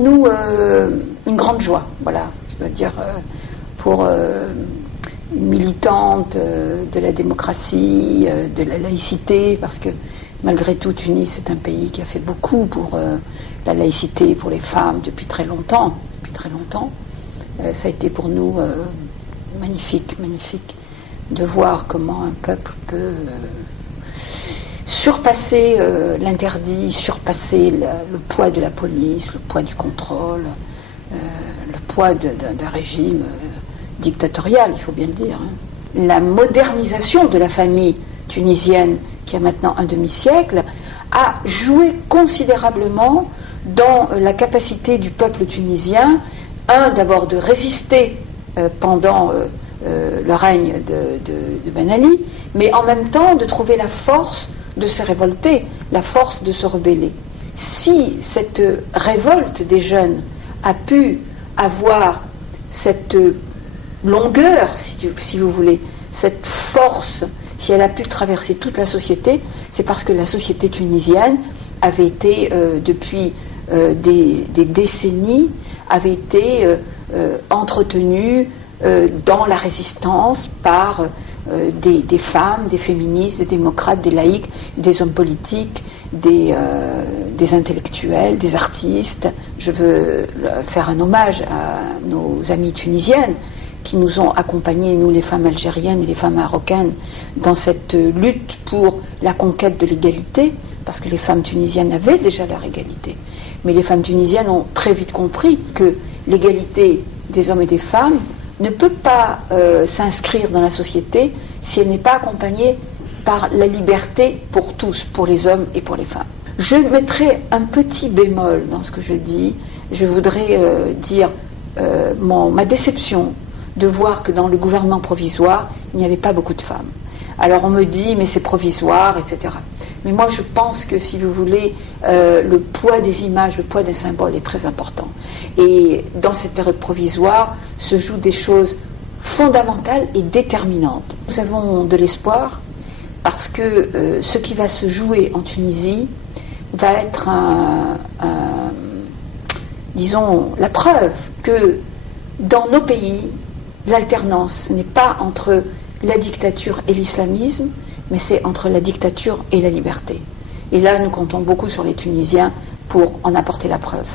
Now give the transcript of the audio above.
nous une grande joie, voilà, je dois dire, pour une militante de la démocratie, de la laïcité, parce que malgré tout, Tunis est un pays qui a fait beaucoup pour la laïcité, pour les femmes depuis très longtemps. Ça a été pour nous magnifique de voir comment un peuple peut surpasser l'interdit, surpasser le poids de la police, le poids du contrôle, le poids d'un régime dictatorial, il faut bien le dire. La modernisation de la famille tunisienne, qui a maintenant un demi-siècle, a joué considérablement dans la capacité du peuple tunisien, d'abord de résister pendant le règne de Ben Ali, mais en même temps de trouver la force de se révolter, la force de se rebeller. Si cette révolte des jeunes a pu avoir cette longueur, si vous voulez, cette force, si elle a pu traverser toute la société, c'est parce que la société tunisienne avait été, depuis des décennies, avait été entretenue dans la résistance par des femmes, des féministes, des démocrates, des laïcs, des hommes politiques, des intellectuels, des artistes. Je veux faire un hommage à nos amies tunisiennes qui nous ont accompagnés, nous les femmes algériennes et les femmes marocaines, dans cette lutte pour la conquête de l'égalité, parce que les femmes tunisiennes avaient déjà leur égalité. Mais les femmes tunisiennes ont très vite compris que l'égalité des hommes et des femmes ne peut pas s'inscrire dans la société si elle n'est pas accompagnée par la liberté pour tous, pour les hommes et pour les femmes. Je mettrai un petit bémol dans ce que je dis. Je voudrais dire ma déception de voir que dans le gouvernement provisoire, il n'y avait pas beaucoup de femmes. Alors on me dit, mais c'est provisoire, etc. Mais moi je pense que, si vous voulez, le poids des images, le poids des symboles est très important. Et dans cette période provisoire se jouent des choses fondamentales et déterminantes. Nous avons de l'espoir parce que ce qui va se jouer en Tunisie va être disons, la preuve que dans nos pays, l'alternance, ce n'est pas entre la dictature et l'islamisme, mais c'est entre la dictature et la liberté. Et là, nous comptons beaucoup sur les Tunisiens pour en apporter la preuve.